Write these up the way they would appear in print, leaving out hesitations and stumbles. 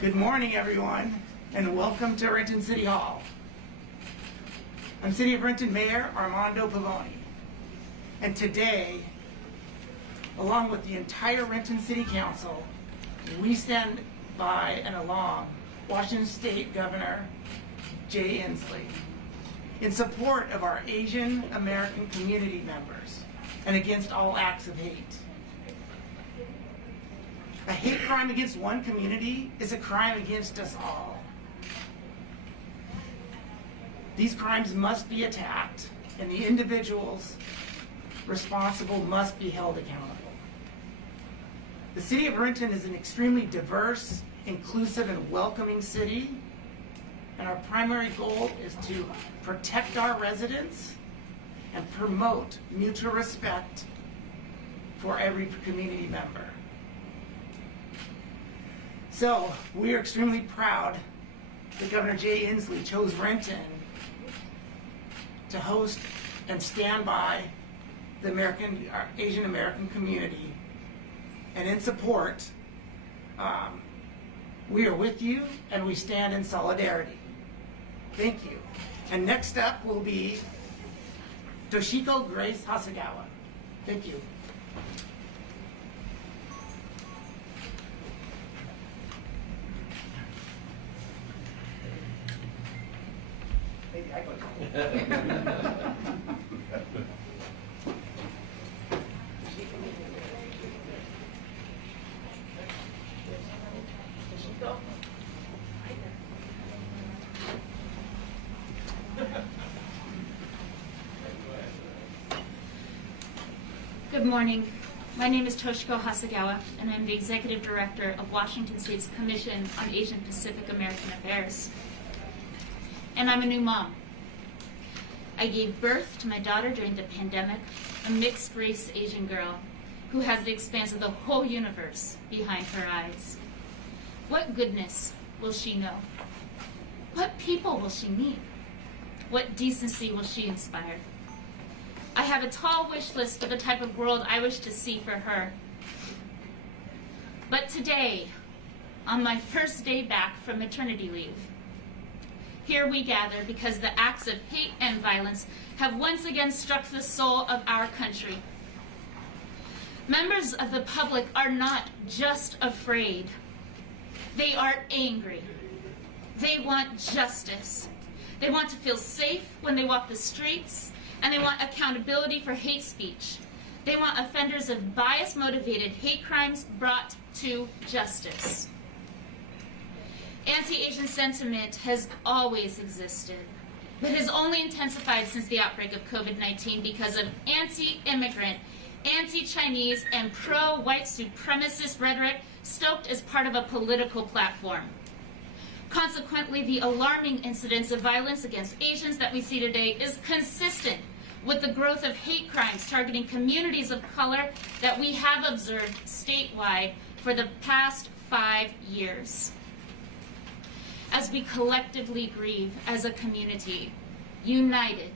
Good morning, everyone, and welcome to Renton City Hall. I'm City of Renton Mayor Armando Pavoni, and today, along with the entire Renton City Council, we stand by and along Washington State Governor Jay Inslee in support of our Asian American community members and against all acts of hate. A hate crime against one community is a crime against us all. These crimes must be attacked, and the individuals responsible must be held accountable. The City of Renton is an extremely diverse, inclusive, and welcoming city, and our primary goal is to protect our residents and promote mutual respect for every community member. So, we are extremely proud that Governor Jay Inslee chose Renton to host and stand by the Asian American community. And in support, we are with you and we stand in solidarity. Thank you. And next up will be Toshiko Grace Hasegawa. Thank you. Good morning. My name is Toshiko Hasegawa, and I'm the Executive Director of Washington State's Commission on Asian Pacific American Affairs. And I'm a new mom. I gave birth to my daughter during the pandemic, a mixed-race Asian girl who has the expanse of the whole universe behind her eyes. What goodness will she know? What people will she meet? What decency will she inspire? I have a tall wish list for the type of world I wish to see for her. But today, on my first day back from maternity leave, here we gather because the acts of hate and violence have once again struck the soul of our country. Members of the public are not just afraid. They are angry. They want justice. They want to feel safe when they walk the streets, and they want accountability for hate speech. They want offenders of bias-motivated hate crimes brought to justice. Anti-Asian sentiment has always existed, but has only intensified since the outbreak of COVID-19 because of anti-immigrant, anti-Chinese, and pro-white supremacist rhetoric stoked as part of a political platform. Consequently, the alarming incidence of violence against Asians that we see today is consistent with the growth of hate crimes targeting communities of color that we have observed statewide for the past 5 years. As we collectively grieve as a community, united,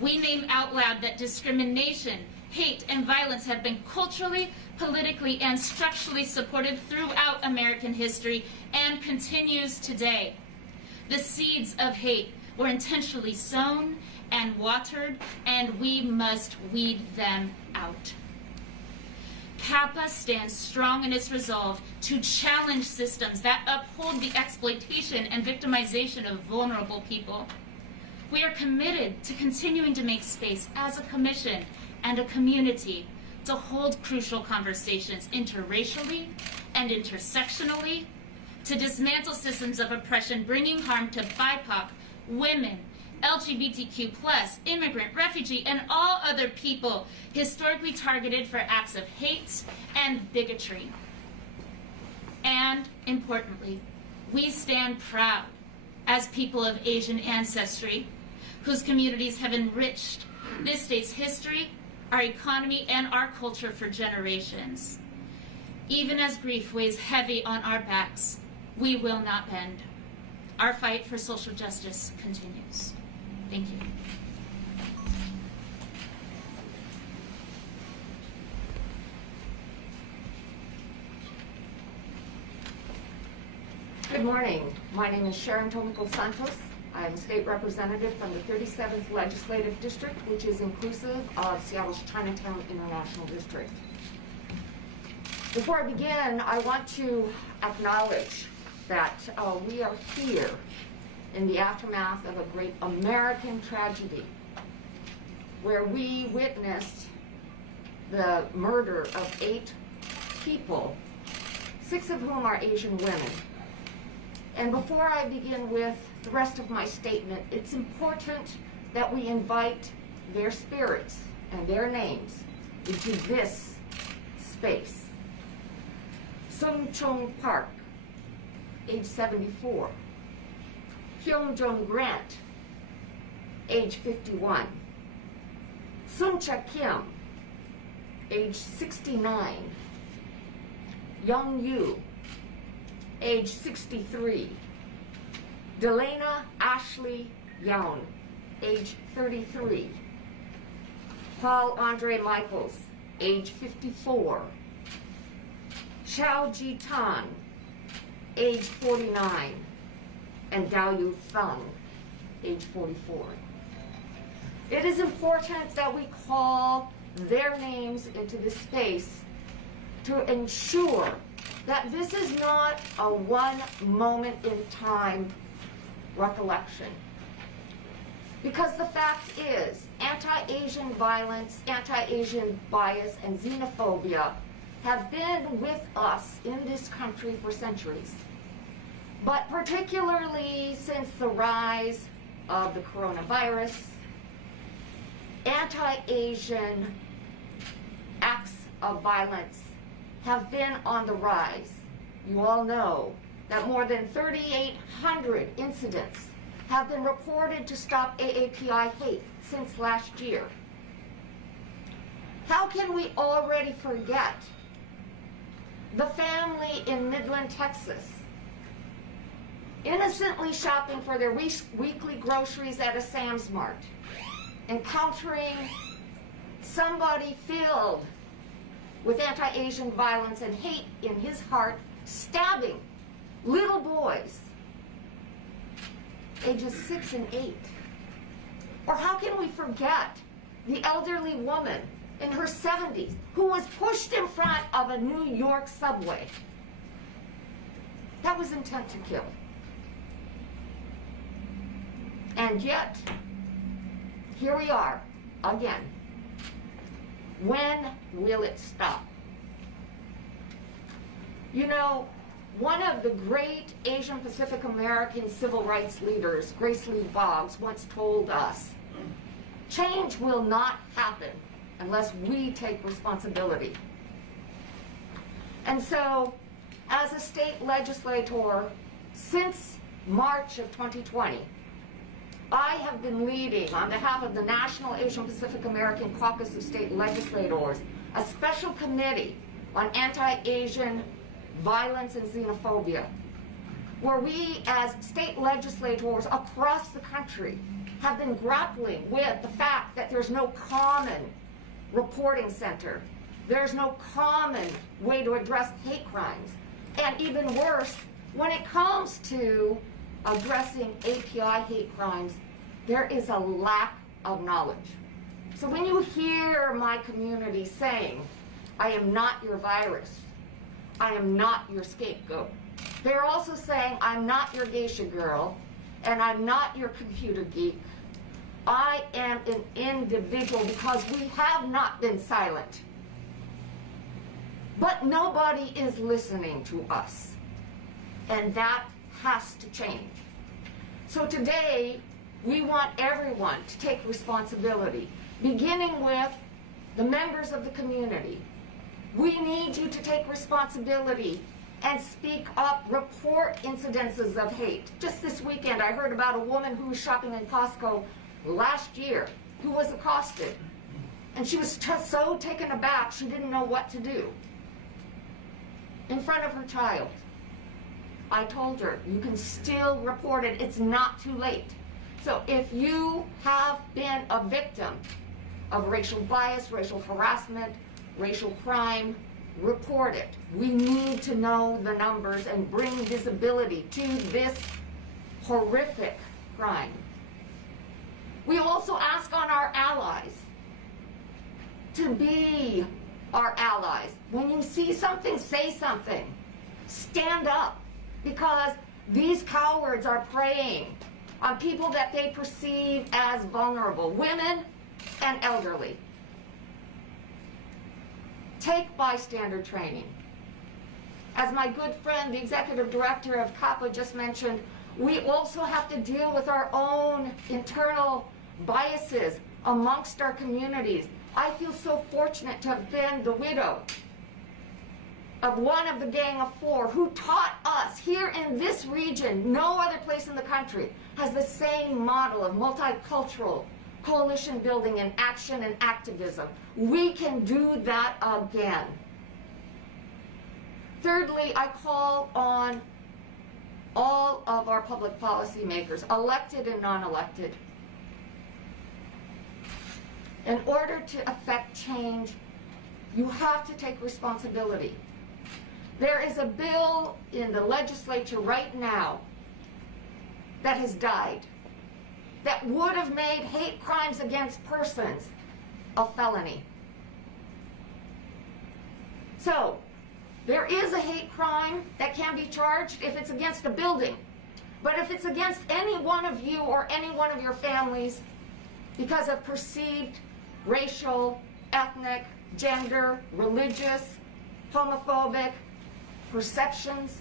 we name out loud that discrimination, hate, and violence have been culturally, politically, and structurally supported throughout American history and continues today. The seeds of hate were intentionally sown and watered, and we must weed them out. CAPA stands strong in its resolve to challenge systems that uphold the exploitation and victimization of vulnerable people. We are committed to continuing to make space as a commission and a community to hold crucial conversations interracially and intersectionally, to dismantle systems of oppression bringing harm to BIPOC, women, LGBTQ+, immigrant, refugee, and all other people historically targeted for acts of hate and bigotry. And importantly, we stand proud as people of Asian ancestry, whose communities have enriched this state's history, our economy, and our culture for generations. Even as grief weighs heavy on our backs, we will not bend. Our fight for social justice continues. Thank you. Good morning. My name is Sharon Tomico Santos. I am state representative from the 37th Legislative District, which is inclusive of Seattle's Chinatown International District. Before I begin, I want to acknowledge that we are here in the aftermath of a great American tragedy where we witnessed the murder of 8 people, 6 of whom are Asian women. And before I begin with the rest of my statement, it's important that we invite their spirits and their names into this space. Sung Chung Park, age 74. Hyung Jung Grant, age 51. Sun Cha Kim, age 69. Young Yu, age 63. Delana Ashley Young, age 33. Paul Andre Michaels, age 54. Xiao Ji Tan, age 49. And Dao Yu Feng, age 44. It is important that we call their names into this space to ensure that this is not a one moment in time recollection. Because the fact is, anti-Asian violence, anti-Asian bias, and xenophobia have been with us in this country for centuries. But particularly since the rise of the coronavirus, anti-Asian acts of violence have been on the rise. You all know that more than 3,800 incidents have been reported to Stop AAPI Hate since last year. How can we already forget the family in Midland, Texas, innocently shopping for their weekly groceries at a Sam's Mart, encountering somebody filled with anti-Asian violence and hate in his heart, stabbing little boys, ages 6 and 8? Or how can we forget the elderly woman in her 70s who was pushed in front of a New York subway? That was intent to kill. And yet, here we are again. When will it stop? You know, one of the great Asian Pacific American civil rights leaders, Grace Lee Boggs, once told us, change will not happen unless we take responsibility. And so, as a state legislator, since March of 2020, I have been leading, on behalf of the National Asian Pacific American Caucus of State Legislators, a special committee on anti-Asian violence and xenophobia, where we as state legislators across the country have been grappling with the fact that there's no common reporting center, there's no common way to address hate crimes, and even worse, when it comes to addressing API hate crimes, there is a lack of knowledge. So when you hear my community saying, I am not your virus, I am not your scapegoat, they're also saying, I'm not your geisha girl, and I'm not your computer geek. I am an individual because we have not been silent. But nobody is listening to us. And that has to change. So today, we want everyone to take responsibility, beginning with the members of the community. We need you to take responsibility and speak up, report incidences of hate. Just this weekend, I heard about a woman who was shopping in Costco last year who was accosted. And she was so taken aback, she didn't know what to do. In front of her child. I told her, you can still report it. It's not too late. So if you have been a victim of racial bias, racial harassment, racial crime, report it. We need to know the numbers and bring visibility to this horrific crime. We also ask on our allies to be our allies. When you see something, say something. Stand up, because these cowards are preying on people that they perceive as vulnerable, women and elderly. Take bystander training. As my good friend, the executive director of CAPA just mentioned, we also have to deal with our own internal biases amongst our communities. I feel so fortunate to have been the widow of one of the Gang of Four who taught us here in this region, no other place in the country has the same model of multicultural coalition building and action and activism. We can do that again. Thirdly, I call on all of our public policy makers, elected and non-elected. In order to affect change, you have to take responsibility. There is a bill in the legislature right now that has died that would have made hate crimes against persons a felony. So, there is a hate crime that can be charged if it's against a building. But if it's against any one of you or any one of your families because of perceived racial, ethnic, gender, religious, homophobic perceptions,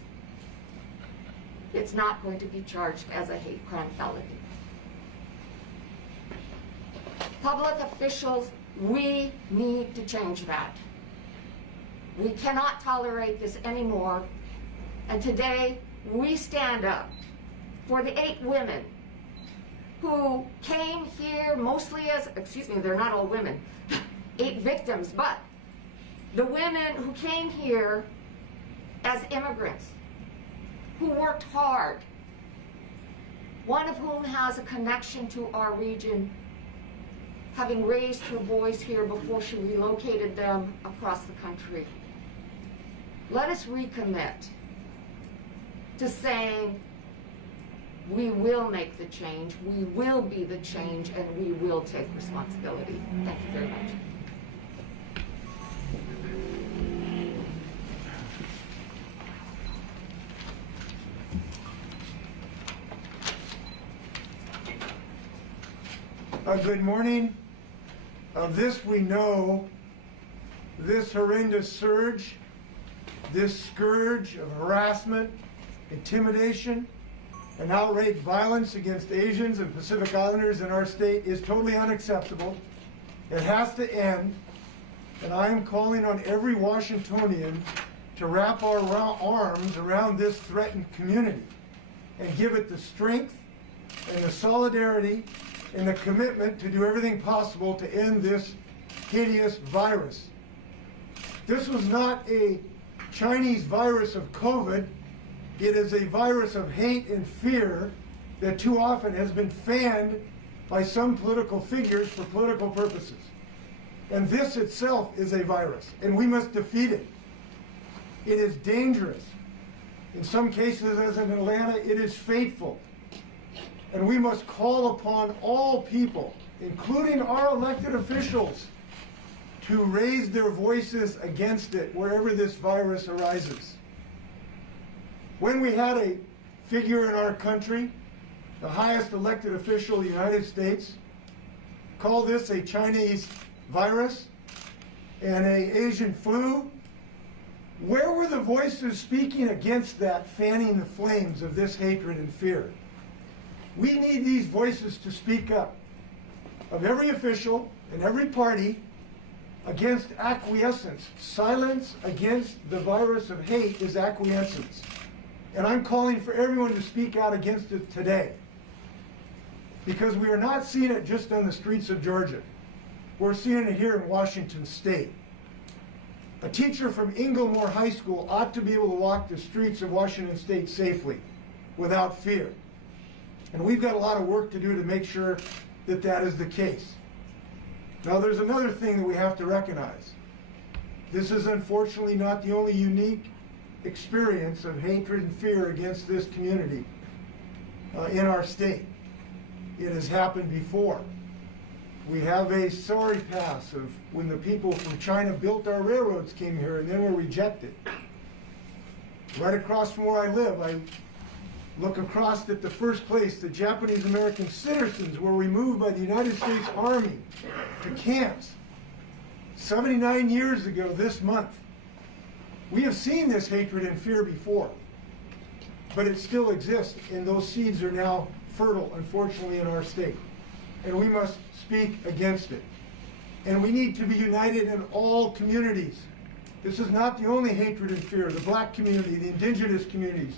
it's not going to be charged as a hate crime felony. Public officials, we need to change that. We cannot tolerate this anymore. And today, we stand up for the 8 women who came here mostly as, they're not all women, 8 victims, but the women who came here as immigrants, who worked hard, one of whom has a connection to our region, having raised her boys here before she relocated them across the country. Let us recommit to saying we will make the change, we will be the change, and we will take responsibility. Thank you very much. Good morning. This we know, this horrendous surge, this scourge of harassment, intimidation, and outright violence against Asians and Pacific Islanders in our state is totally unacceptable. It has to end, and I am calling on every Washingtonian to wrap our arms around this threatened community and give it the strength and the solidarity and the commitment to do everything possible to end this hideous virus. This was not a Chinese virus of COVID. It is a virus of hate and fear that too often has been fanned by some political figures for political purposes. And this itself is a virus, and we must defeat it. It is dangerous. In some cases, as in Atlanta, it is fateful. And we must call upon all people, including our elected officials, to raise their voices against it wherever this virus arises. When we had a figure in our country, the highest elected official of the United States, call this a Chinese virus and an Asian flu, where were the voices speaking against that, fanning the flames of this hatred and fear? We need these voices to speak up, of every official and every party, against acquiescence. Silence against the virus of hate is acquiescence. And I'm calling for everyone to speak out against it today. Because we are not seeing it just on the streets of Georgia. We're seeing it here in Washington State. A teacher from Inglemoor High School ought to be able to walk the streets of Washington State safely, without fear. And we've got a lot of work to do to make sure that that is the case. Now, there's another thing that we have to recognize. This is unfortunately not the only unique experience of hatred and fear against this community in our state. It has happened before. We have a sorry past of when the people from China built our railroads came here and then were rejected. Right across from where I live, I look across at the first place, the Japanese American citizens were removed by the United States Army to camps 79 years ago this month. We have seen this hatred and fear before, but it still exists, and those seeds are now fertile, unfortunately, in our state. And we must speak against it. And we need to be united in all communities. This is not the only hatred and fear. The black community, the indigenous communities,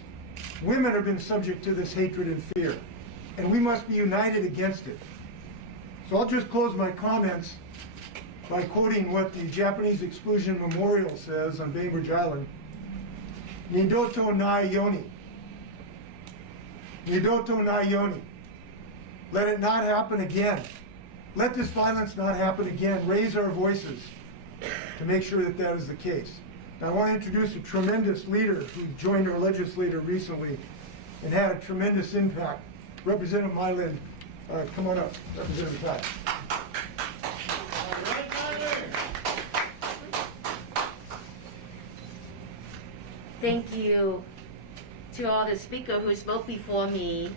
women have been subject to this hatred and fear. And we must be united against it. So I'll just close my comments by quoting what the Japanese Exclusion Memorial says on Bainbridge Island. Nidoto nai yoni. Nidoto nai yoni. Let it not happen again. Let this violence not happen again. Raise our voices to make sure that that is the case. Now, I want to introduce a tremendous leader who joined our legislature recently and had a tremendous impact. Representative Mylan, come on up. Representative Pat. Thank you to all the speakers who spoke before me.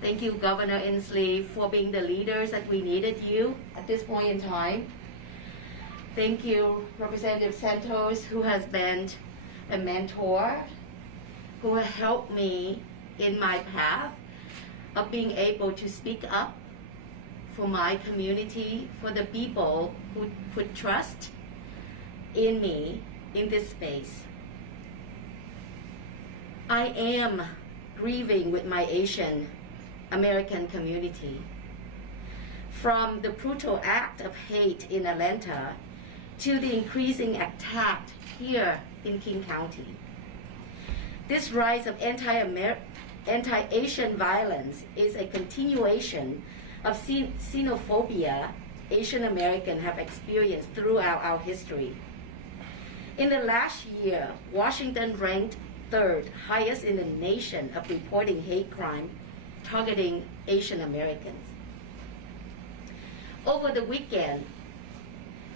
Thank you, Governor Inslee, for being the leaders that we needed you at this point in time. Thank you, Representative Santos, who has been a mentor, who has helped me in my path of being able to speak up for my community, for the people who put trust in me in this space. I am grieving with my Asian American community. From the brutal act of hate in Atlanta to the increasing attack here in King County. This rise of anti-Asian violence is a continuation of xenophobia Asian Americans have experienced throughout our history. In the last year, Washington ranked third highest in the nation of reporting hate crime targeting Asian Americans. Over the weekend,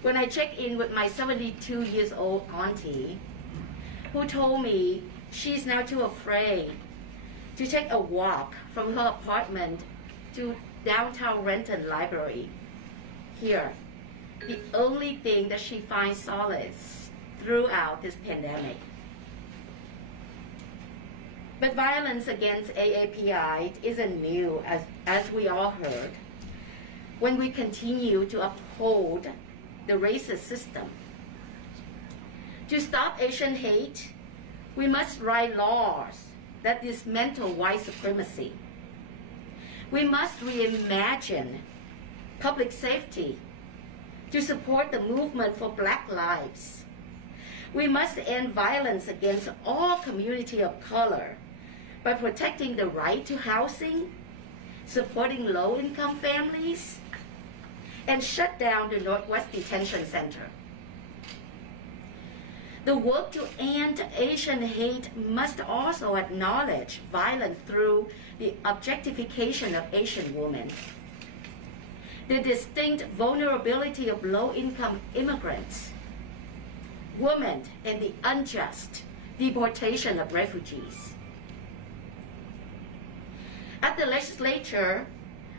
when I checked in with my 72-year-old auntie, who told me she's now too afraid to take a walk from her apartment to downtown Renton Library here, the only thing that she finds solace throughout this pandemic. But violence against AAPI isn't new, as we all heard, when we continue to uphold the racist system. To stop Asian hate, we must write laws that dismantle white supremacy. We must reimagine public safety to support the movement for Black lives. We must end violence against all community of color by protecting the right to housing, supporting low-income families, and shut down the Northwest Detention Center. The work to end Asian hate must also acknowledge violence through the objectification of Asian women, the distinct vulnerability of low-income immigrants, women, and the unjust deportation of refugees. At the legislature,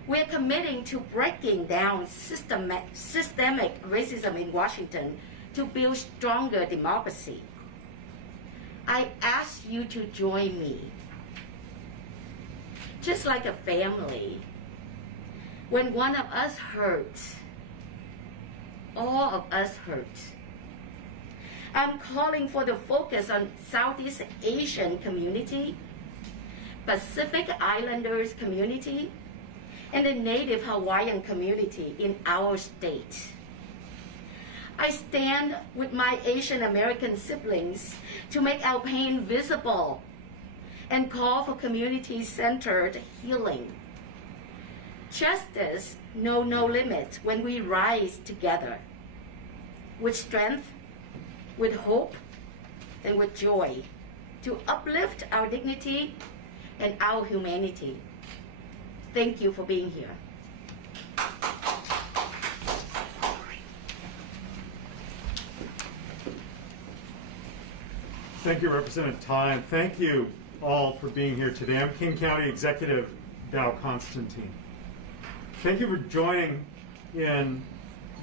we are committing to breaking down systemic racism in Washington to build stronger democracy. I ask you to join me. Just like a family, when one of us hurts, all of us hurt. I'm calling for the focus on Southeast Asian community, Pacific Islanders community, and the Native Hawaiian community in our state. I stand with my Asian American siblings to make our pain visible and call for community-centered healing. Justice knows no limits when we rise together with strength with hope and with joy to uplift our dignity and our humanity. Thank you for being here. Thank you, Representative Tai, and thank you all for being here today. I'm King County Executive Dow Constantine. Thank you for joining in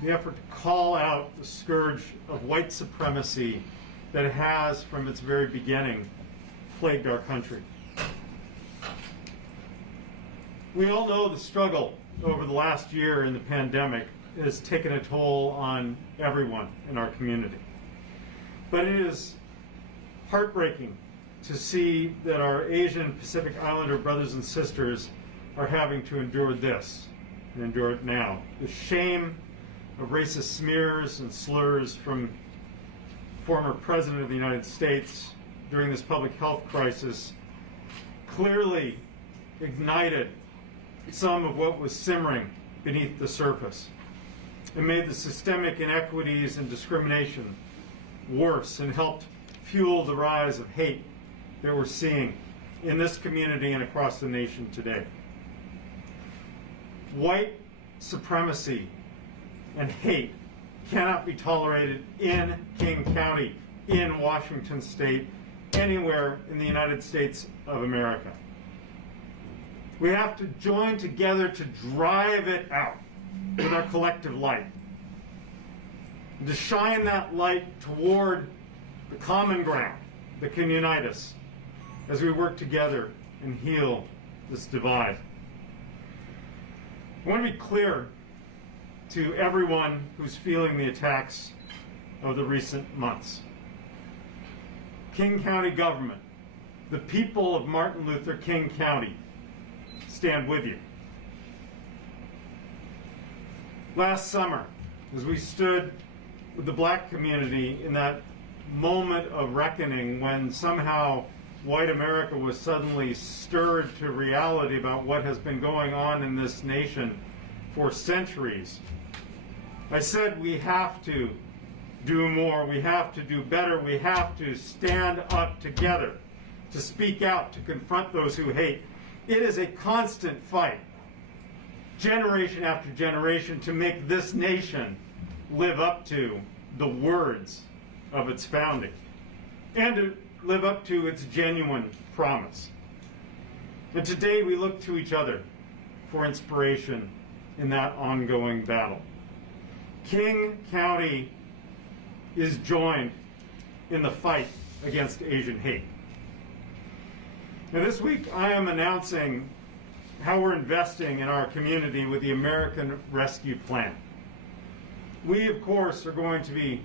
the effort to call out the scourge of white supremacy that has, from its very beginning, plagued our country. We all know the struggle over the last year in the pandemic has taken a toll on everyone in our community. But it is heartbreaking to see that our Asian and Pacific Islander brothers and sisters are having to endure this, and endure it now. The shame of racist smears and slurs from former President of the United States during this public health crisis clearly ignited some of what was simmering beneath the surface. It made the systemic inequities and discrimination worse and helped fuel the rise of hate that we're seeing in this community and across the nation today. White supremacy and hate cannot be tolerated in King County, in Washington State, anywhere in the United States of America. We have to join together to drive it out with our collective light, and to shine that light toward the common ground that can unite us as we work together and heal this divide. I want to be clear to everyone who's feeling the attacks of the recent months. King County government, the people of Martin Luther King County, stand with you. Last summer, as we stood with the black community in that moment of reckoning when somehow white America was suddenly stirred to reality about what has been going on in this nation for centuries, I said we have to do more, we have to do better, we have to stand up together, to speak out, to confront those who hate. It is a constant fight, generation after generation, to make this nation live up to the words of its founding and to live up to its genuine promise. And today we look to each other for inspiration in that ongoing battle. King County is joined in the fight against Asian hate. Now this week I am announcing how we're investing in our community with the American Rescue Plan. We, of course, are going to be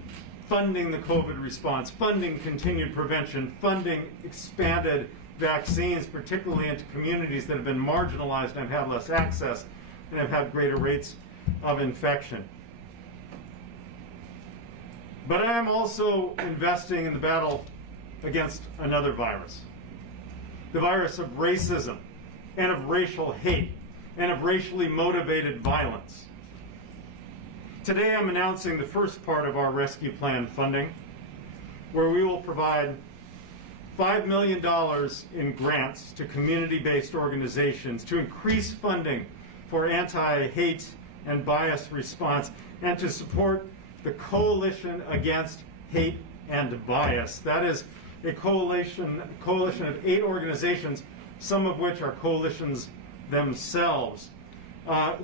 funding the COVID response, funding continued prevention, funding expanded vaccines, particularly into communities that have been marginalized and have had less access and have had greater rates of infection. But I am also investing in the battle against another virus, the virus of racism and of racial hate and of racially motivated violence. Today I'm announcing the first part of our rescue plan funding, where we will provide $5 million in grants to community-based organizations to increase funding for anti-hate and bias response and to support the Coalition Against Hate and Bias. That is a coalition of 8 organizations, some of which are coalitions themselves,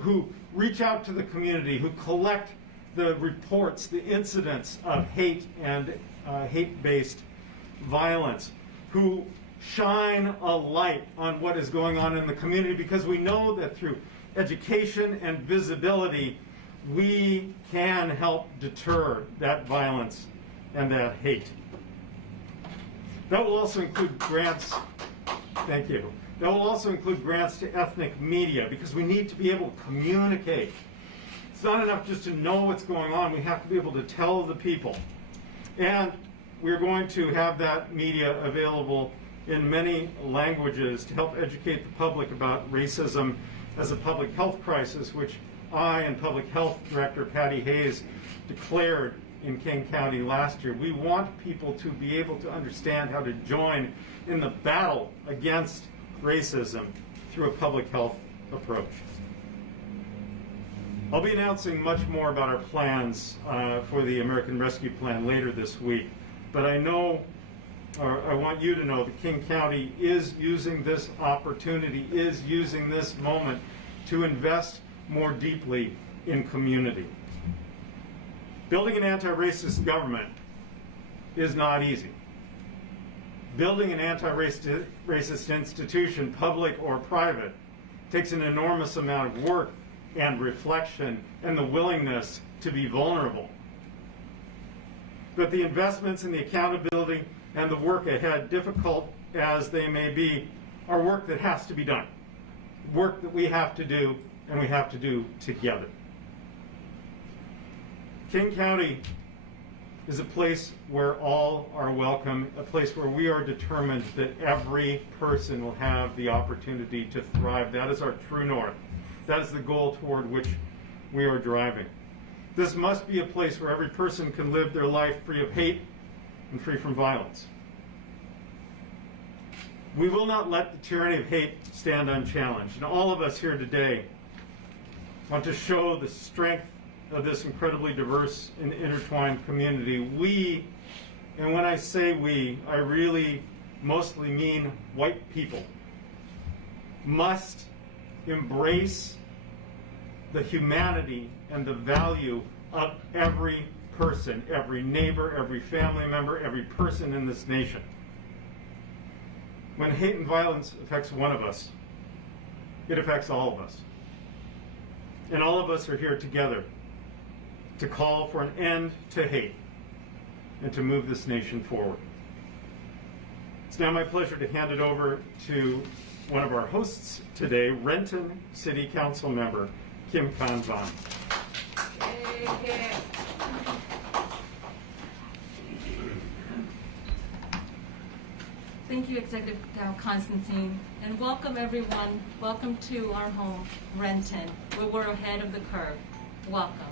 who reach out to the community, who collect the reports, the incidents of hate and hate-based violence, who shine a light on what is going on in the community, because we know that through education and visibility, we can help deter that violence and that hate. That will also include grants, thank you. That will also include grants to ethnic media, because we need to be able to communicate. It's not enough just to know what's going on, we have to be able to tell the people. And we're going to have that media available in many languages to help educate the public about racism as a public health crisis, which I and Public Health Director Patty Hayes declared in King County last year. We want people to be able to understand how to join in the battle against racism through a public health approach. I'll be announcing much more about our plans for the American Rescue Plan later this week, but I want you to know that King County is using this opportunity, is using this moment to invest more deeply in community. Building an anti-racist government is not easy. Building an anti-racist institution, public or private, takes an enormous amount of work and reflection and the willingness to be vulnerable. But the investments and the accountability and the work ahead, difficult as they may be, are work that has to be done. Work that we have to do, and we have to do together. King County is a place where all are welcome, a place where we are determined that every person will have the opportunity to thrive. That is our true north. That is the goal toward which we are driving. This must be a place where every person can live their life free of hate and free from violence. We will not let the tyranny of hate stand unchallenged. And all of us here today want to show the strength of this incredibly diverse and intertwined community. We, and when I say we, I really mostly mean white people, must embrace the humanity and the value of every person, every neighbor, every family member, every person in this nation. When hate and violence affects one of us, it affects all of us. And all of us are here together to call for an end to hate and to move this nation forward. It's now my pleasure to hand it over to one of our hosts today, Renton City Council member, Kim Kan-Van. Thank you, Executive Constantine, and welcome everyone. Welcome to our home, Renton, where we're ahead of the curve. Welcome.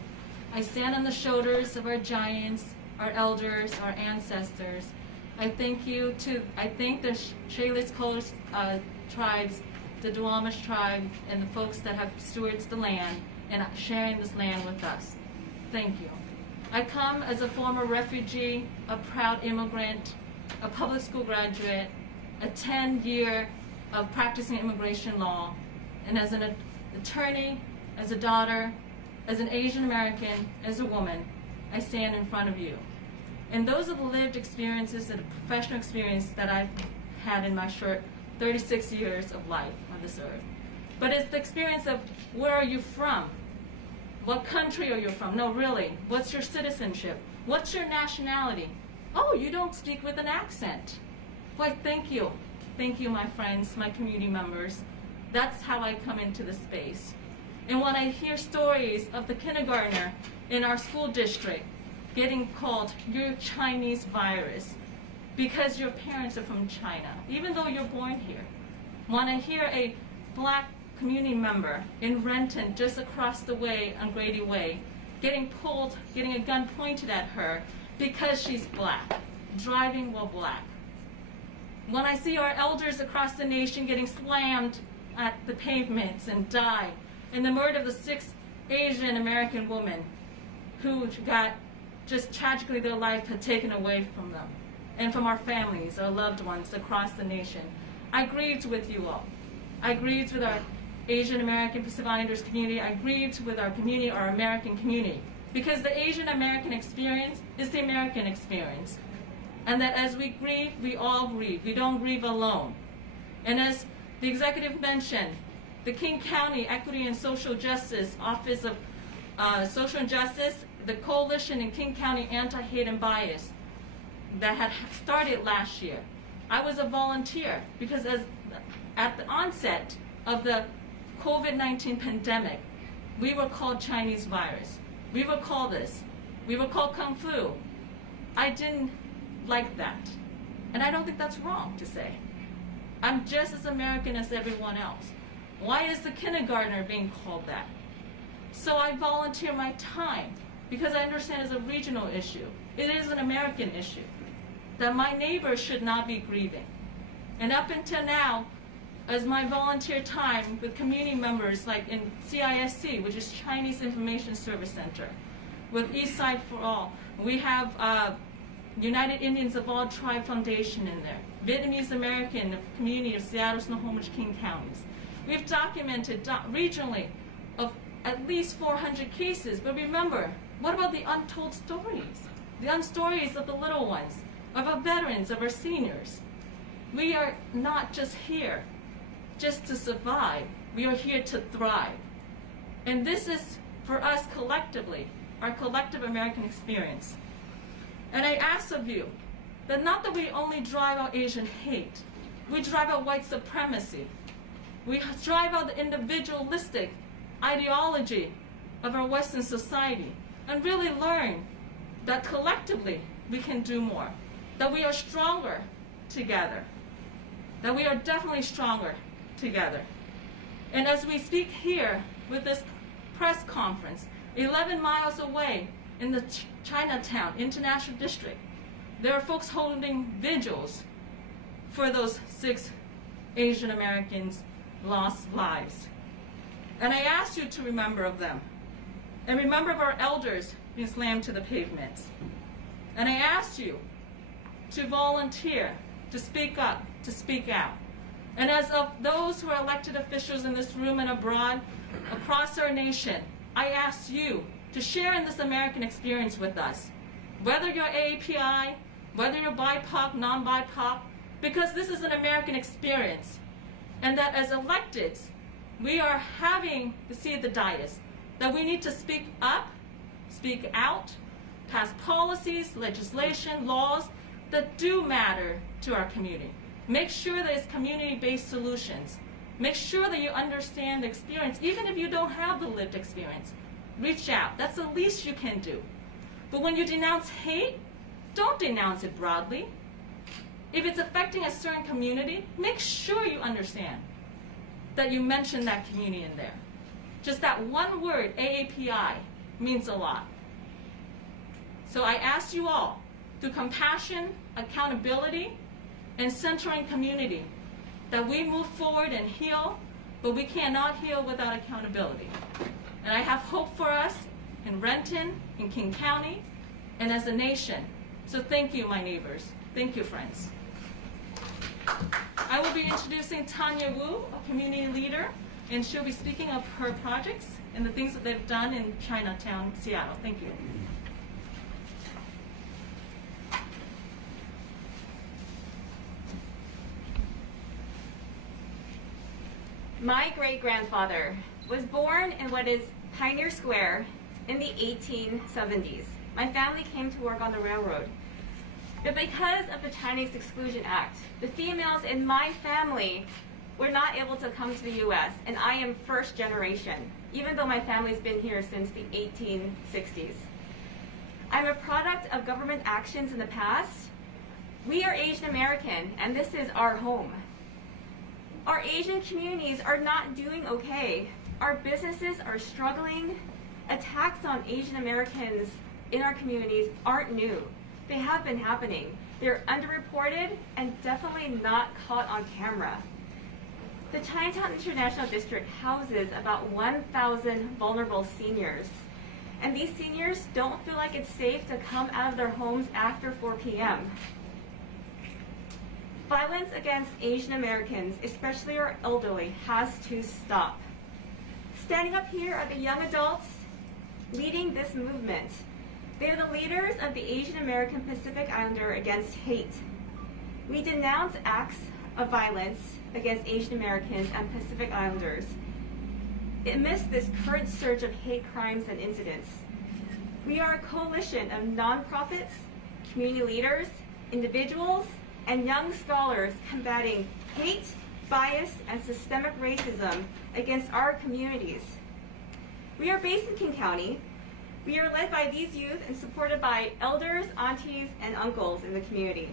I stand on the shoulders of our giants, our elders, our ancestors. I thank the Shalis tribes, the Duwamish tribe, and the folks that have stewards the land and sharing this land with us. Thank you. I come as a former refugee, a proud immigrant, a public school graduate, a 10-year of practicing immigration law, and as an attorney, as a daughter, as an Asian American, as a woman, I stand in front of you. And those are the lived experiences and the professional experience that I've had in my short 36 years of life on this earth. But it's the experience of where are you from? What country are you from? No, really, what's your citizenship? What's your nationality? Oh, you don't speak with an accent. Why, thank you. Thank you, my friends, my community members. That's how I come into the space. And when I hear stories of the kindergartner in our school district getting called your Chinese virus because your parents are from China, even though you're born here. When I hear a black community member in Renton, just across the way on Grady Way, getting pulled, getting a gun pointed at her because she's black, driving while black. When I see our elders across the nation getting slammed at the pavements and die, and the murder of the 6 Asian American women who got just tragically their life had taken away from them, and from our families, our loved ones across the nation. I grieved with you all. I grieved with our Asian American Pacific Islanders community. I grieved with our community, our American community, because the Asian American experience is the American experience. And that as we grieve, we all grieve. We don't grieve alone. And as the executive mentioned, the King County Equity and Social Justice Office of Social Injustice, the Coalition in King County Anti-Hate and Bias that had started last year. I was a volunteer because at the onset of the COVID-19 pandemic, we were called Chinese virus. We were called this. We were called Kung Flu. I didn't like that. And I don't think that's wrong to say. I'm just as American as everyone else. Why is the kindergartner being called that? So I volunteer my time because I understand it's a regional issue. It is an American issue that my neighbors should not be grieving. And up until now, as my volunteer time with community members like in CISC, which is Chinese Information Service Center, with East Side for All, we have United Indians of All Tribe Foundation in there, Vietnamese American community of Seattle, Snohomish, King counties. We've documented regionally of at least 400 cases, but remember, what about the untold stories? The untold stories of the little ones, of our veterans, of our seniors. We are not just here just to survive. We are here to thrive. And this is, for us collectively, our collective American experience. And I ask of you that not that we only drive out Asian hate, we drive out white supremacy. We drive out the individualistic ideology of our Western society and really learn that collectively we can do more, that we are stronger together, that we are definitely stronger together. And as we speak here with this press conference, 11 miles away in the Chinatown International District, there are folks holding vigils for those 6 Asian Americans' lost lives. And I ask you to remember of them. And remember of our elders being slammed to the pavements. And I ask you to volunteer, to speak up, to speak out. And as of those who are elected officials in this room and abroad, across our nation, I ask you to share in this American experience with us. Whether you're AAPI, whether you're BIPOC, non-BIPOC, because this is an American experience. And that as electeds, we are having the seat of the dais, that we need to speak up, speak out, pass policies, legislation, laws that do matter to our community. Make sure that it's community-based solutions. Make sure that you understand the experience, even if you don't have the lived experience. Reach out. That's the least you can do. But when you denounce hate, don't denounce it broadly. If it's affecting a certain community, make sure you understand that you mention that community in there. Just that one word, AAPI, means a lot. So I ask you all, through compassion, accountability, and centering community, that we move forward and heal, but we cannot heal without accountability. And I have hope for us in Renton, in King County, and as a nation. So thank you, my neighbors. Thank you, friends. I will be introducing Tanya Wu, a community leader, and she'll be speaking of her projects and the things that they've done in Chinatown, Seattle. Thank you. My great-grandfather was born in what is Pioneer Square in the 1870s. My family came to work on the railroad. But because of the Chinese Exclusion Act, the females in my family were not able to come to the U.S., and I am first generation, even though my family's been here since the 1860s. I'm a product of government actions in the past. We are Asian American, and this is our home. Our Asian communities are not doing okay. Our businesses are struggling. Attacks on Asian Americans in our communities aren't new. They have been happening. They're underreported and definitely not caught on camera. The Chinatown International District houses about 1,000 vulnerable seniors. And these seniors don't feel like it's safe to come out of their homes after 4 p.m. Violence against Asian Americans, especially our elderly, has to stop. Standing up here are the young adults leading this movement. They are the leaders of the Asian American Pacific Islander Against Hate. We denounce acts of violence against Asian Americans and Pacific Islanders amidst this current surge of hate crimes and incidents. We are a coalition of nonprofits, community leaders, individuals, and young scholars combating hate, bias, and systemic racism against our communities. We are based in King County. We are led by these youth and supported by elders, aunties, and uncles in the community.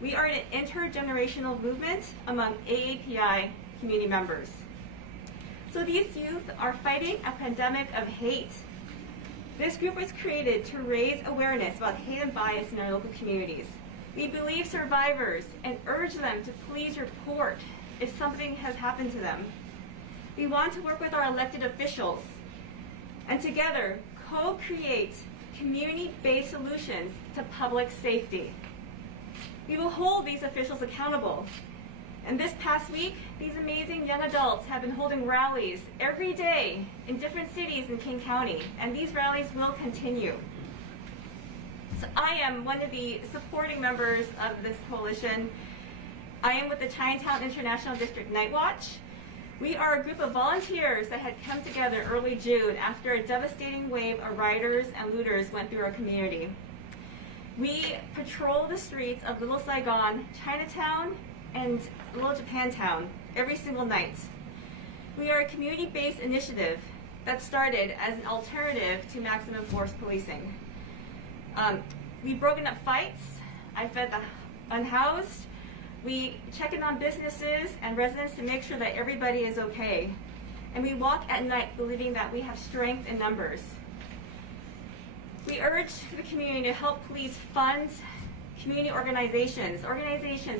We are an intergenerational movement among AAPI community members. So these youth are fighting a pandemic of hate. This group was created to raise awareness about hate and bias in our local communities. We believe survivors and urge them to please report if something has happened to them. We want to work with our elected officials and together co-create community-based solutions to public safety. We will hold these officials accountable. And this past week, these amazing young adults have been holding rallies every day in different cities in King County, and these rallies will continue. So I am one of the supporting members of this coalition. I am with the Chinatown International District Night Watch. We are a group of volunteers that had come together early June after a devastating wave of rioters and looters went through our community. We patrol the streets of Little Saigon, Chinatown, and Little Japantown every single night. We are a community-based initiative that started as an alternative to maximum force policing. We've broken up fights. I fed the unhoused. We check in on businesses and residents to make sure that everybody is okay. And we walk at night believing that we have strength in numbers. We urge the community to help police fund community organizations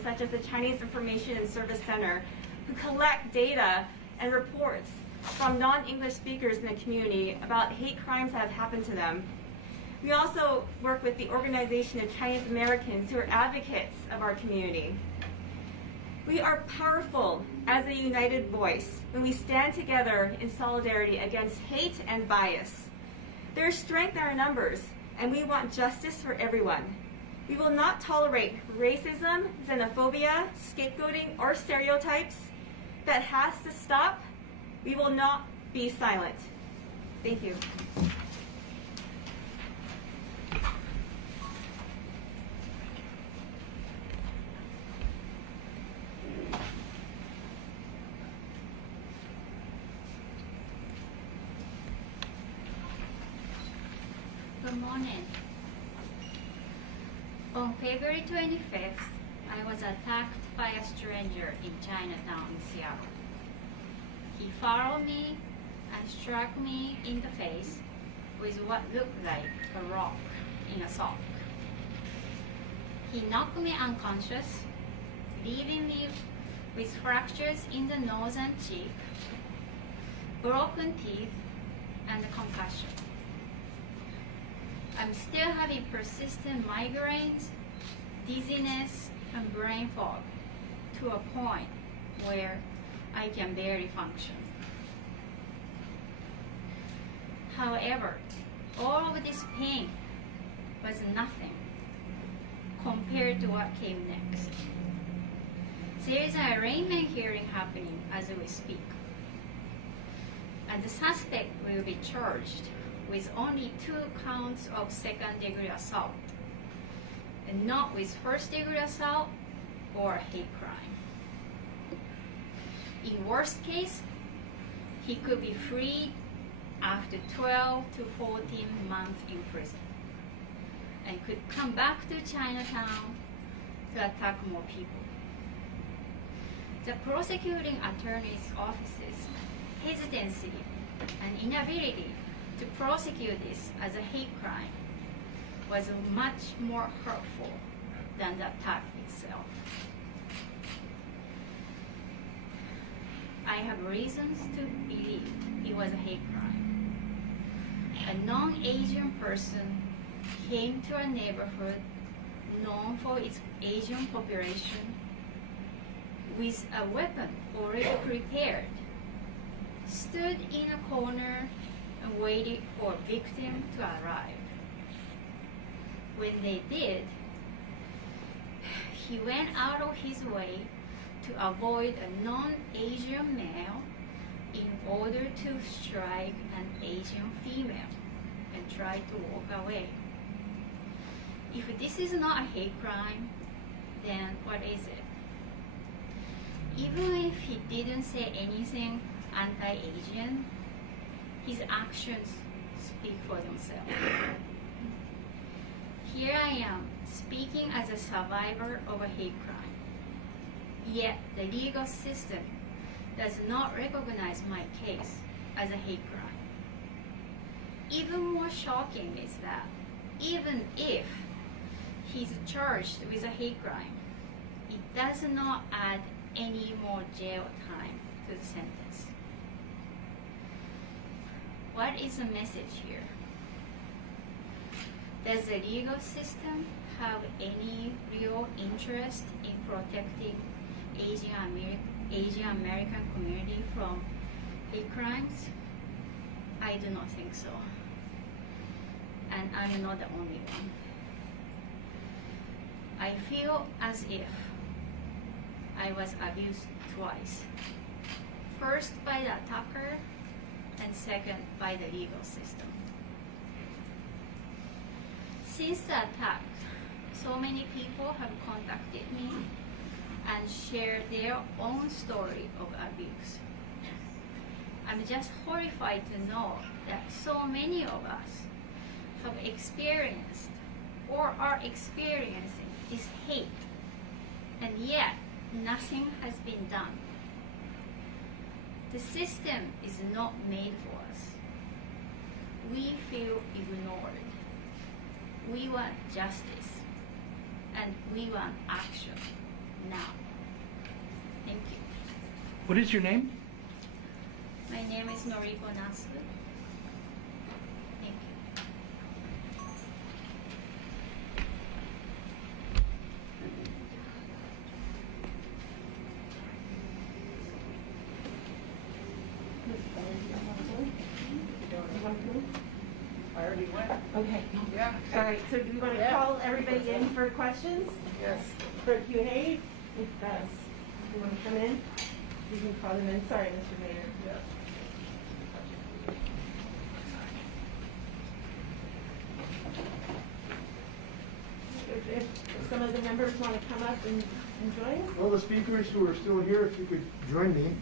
such as the Chinese Information and Service Center, who collect data and reports from non-English speakers in the community about hate crimes that have happened to them. We also work with the Organization of Chinese Americans who are advocates of our community. We are powerful as a united voice when we stand together in solidarity against hate and bias. There is strength in our numbers, and we want justice for everyone. We will not tolerate racism, xenophobia, scapegoating, or stereotypes. That has to stop. We will not be silent. Thank you. Good morning. On February 25th, I was attacked by a stranger in Chinatown in Seattle. He followed me and struck me in the face with what looked like a rock in a sock. He knocked me unconscious, leaving me with fractures in the nose and cheek, broken teeth, and concussion. I'm still having persistent migraines, dizziness, and brain fog to a point where I can barely function. However, all of this pain was nothing compared to what came next. There is an arraignment hearing happening as we speak, and the suspect will be charged with only 2 counts of second-degree assault, and not with first-degree assault or hate crime. In worst case, he could be freed after 12 to 14 months in prison, and could come back to Chinatown to attack more people. The prosecuting attorney's office's hesitancy and inability to prosecute this as a hate crime was much more hurtful than the attack itself. I have reasons to believe it was a hate crime. A non-Asian person came to a neighborhood known for its Asian population with a weapon already prepared, stood in a corner and waited for a victim to arrive. When they did, he went out of his way to avoid a non-Asian male in order to strike an Asian female and tried to walk away. If this is not a hate crime, then what is it? Even if he didn't say anything anti-Asian, his actions speak for themselves. Here I am, speaking as a survivor of a hate crime. Yet the legal system does not recognize my case as a hate crime. even more shocking is that even if he's charged with a hate crime, it does not add any more jail time to the sentence. What is the message here? Does the legal system have any real interest in protecting Asian American community from hate crimes? I do not think so. And I'm not the only one. I feel as if I was abused twice. First by the attacker, and second by the legal system. Since the attack, so many people have contacted me and shared their own story of abuse. I'm just horrified to know that so many of us have experienced or are experiencing this hate, and yet nothing has been done. The system is not made for us. We feel ignored. We want justice, and we want action now. Thank you. What is your name? My name is Noriko Natsu. Thank you. I already went. Okay. Yeah. All right, so do we want to call everybody in for questions? Yes. For Q&A? If you want to come in, you can call them in. Sorry, Mr. Mayor. Yes. If some of the members want to come up and join? Well, the speakers who are still here, if you could join me.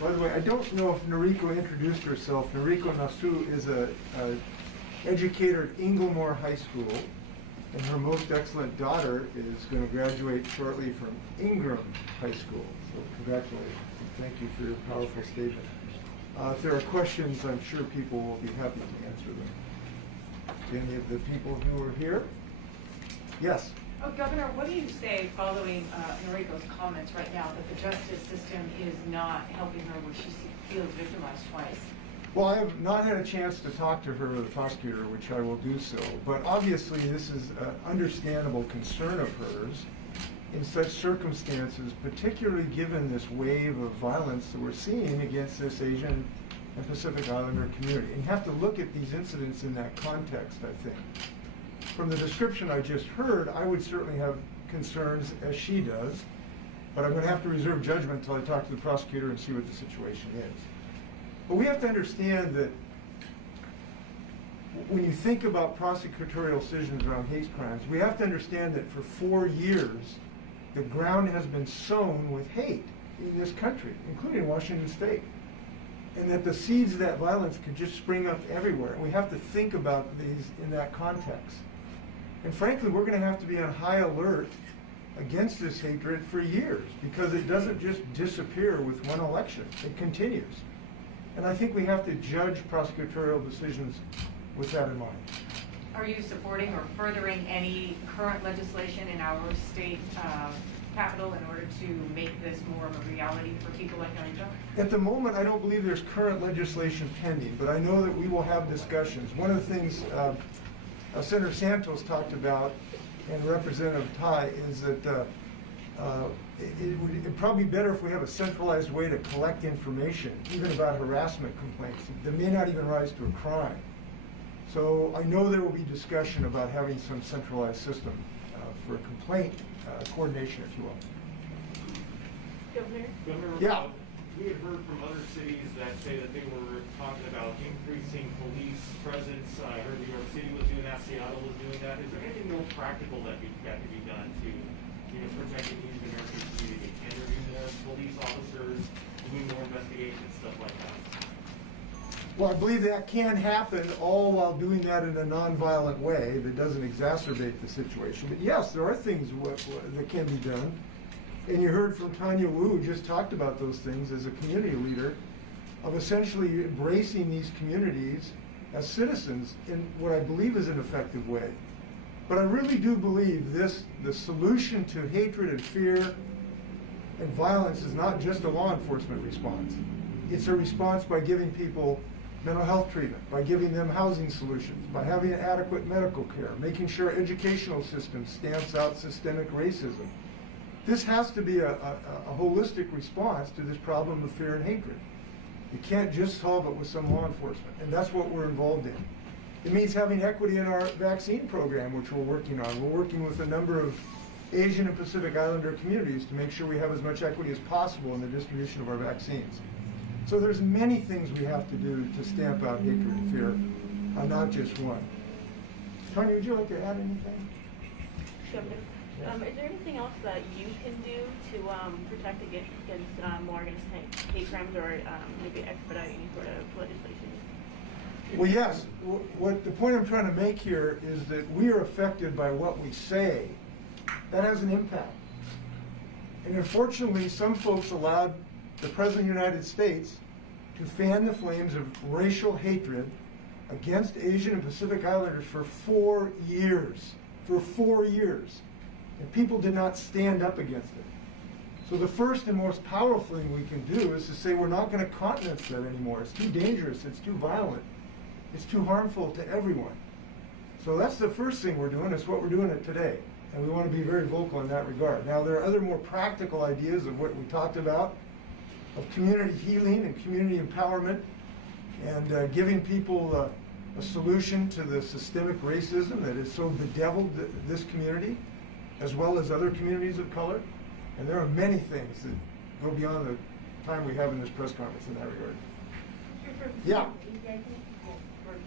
By the way, I don't know if Noriko introduced herself. Noriko Nasu is a educator at Inglemoor High School, and her most excellent daughter is going to graduate shortly from Ingram High School. So congratulations, and thank you for your powerful statement. If there are questions, I'm sure people will be happy to answer them. To any of the people who are here? Yes? Oh, Governor, what do you say following Noriko's comments right now that the justice system is not helping her where she feels victimized twice? Well, I have not had a chance to talk to her or the prosecutor, which I will do so. But obviously, this is an understandable concern of hers in such circumstances, particularly given this wave of violence that we're seeing against this Asian and Pacific Islander community. And you have to look at these incidents in that context, I think. From the description I just heard, I would certainly have concerns, as she does, but I'm going to have to reserve judgment until I talk to the prosecutor and see what the situation is. But we have to understand that when you think about prosecutorial decisions around hate crimes, we have to understand that for 4 years, the ground has been sown with hate in this country, including Washington State. And that the seeds of that violence could just spring up everywhere. And we have to think about these in that context. And frankly, we're going to have to be on high alert against this hatred for years, because it doesn't just disappear with one election. It continues. And I think we have to judge prosecutorial decisions with that in mind. Are you supporting or furthering any current legislation in our state capital in order to make this more of a reality for people like Noriko? At the moment, I don't believe there's current legislation pending, but I know that we will have discussions. One of the things Senator Santos talked about, and Representative Tai, is that it'd probably be better if we have a centralized way to collect information, even about harassment complaints, that may not even rise to a crime. So I know there will be discussion about having some centralized system for complaint coordination, if you will. Governor? Yeah. We had heard from other cities that say that they were talking about increasing police presence. I heard New York City was doing that, Seattle was doing that. Is there anything more practical that could be done to protect the Asian American community? Can there be more police officers doing more investigations, stuff like that? Well, I believe that can happen, all while doing that in a nonviolent way that doesn't exacerbate the situation. But yes, there are things that can be done. And you heard from Tanya Wu, who just talked about those things as a community leader, of essentially embracing these communities as citizens in what I believe is an effective way. But I really do believe the solution to hatred and fear and violence is not just a law enforcement response. It's a response by giving people mental health treatment, by giving them housing solutions, by having adequate medical care, making sure educational system stamps out systemic racism. This has to be a holistic response to this problem of fear and hatred. You can't just solve it with some law enforcement, and that's what we're involved in. It means having equity in our vaccine program, which we're working on. We're working with a number of Asian and Pacific Islander communities to make sure we have as much equity as possible in the distribution of our vaccines. So there's many things we have to do to stamp out hatred and fear, not just one. Tanya, would you like to add anything? Sure. Is there anything else that you can do to protect against more against hate crimes, or maybe expedite any sort of legislation? Well, yes. What the point I'm trying to make here is that we are affected by what we say. That has an impact. And unfortunately, some folks allowed the President of the United States to fan the flames of racial hatred against Asian and Pacific Islanders for 4 years. For 4 years. And people did not stand up against it. So the first and most powerful thing we can do is to say we're not going to countenance that anymore. It's too dangerous. It's too violent. It's too harmful to everyone. So that's the first thing we're doing. It's what we're doing it today. And we want to be very vocal in that regard. Now, there are other more practical ideas of what we talked about, of community healing and community empowerment, and giving people a solution to the systemic racism that has so bedeviled this community, as well as other communities of color. And there are many things that go beyond the time we have in this press conference in that regard. Yeah.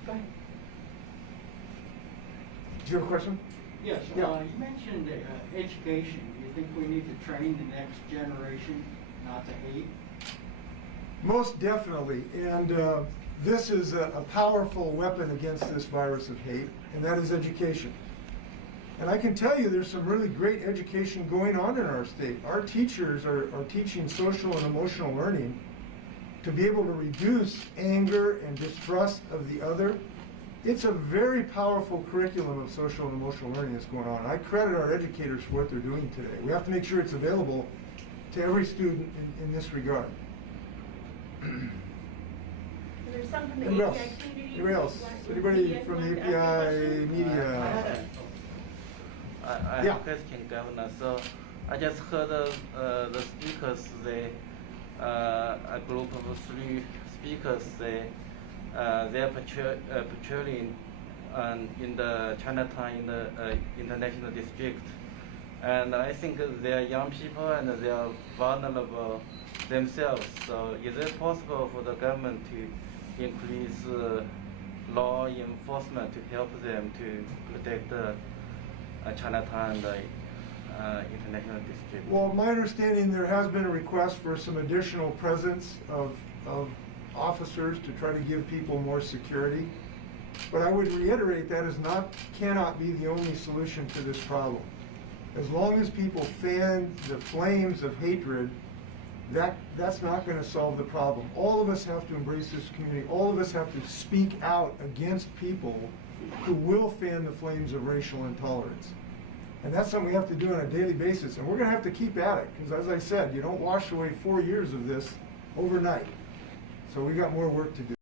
Go ahead. Do you have a question? Yes. Yeah. You mentioned education. Do you think we need to train the next generation not to hate? Most definitely. And this is a powerful weapon against this virus of hate, and that is education. And I can tell you there's some really great education going on in our state. Our teachers are teaching social and emotional learning to be able to reduce anger and distrust of the other. It's a very powerful curriculum of social and emotional learning that's going on. I credit our educators for what they're doing today. We have to make sure it's available to every student in this regard. There's some from the Anybody else? API community. Anybody else? Anybody from the API media? I Yeah. have a question, Governor. So I just heard the speakers say, a group of 3 speakers say they're patrolling in the Chinatown in the international district. And I think they are young people and they are vulnerable themselves. So is it possible for the government to increase law enforcement to help them to protect Chinatown and the international district? Well, my understanding, there has been a request for some additional presence of officers to try to give people more security. But I would reiterate that cannot be the only solution to this problem. As long as people fan the flames of hatred, that's not going to solve the problem. All of us have to embrace this community. All of us have to speak out against people who will fan the flames of racial intolerance. And that's something we have to do on a daily basis. And we're going to have to keep at it, because as I said, you don't wash away 4 years of this overnight. So we got more work to do.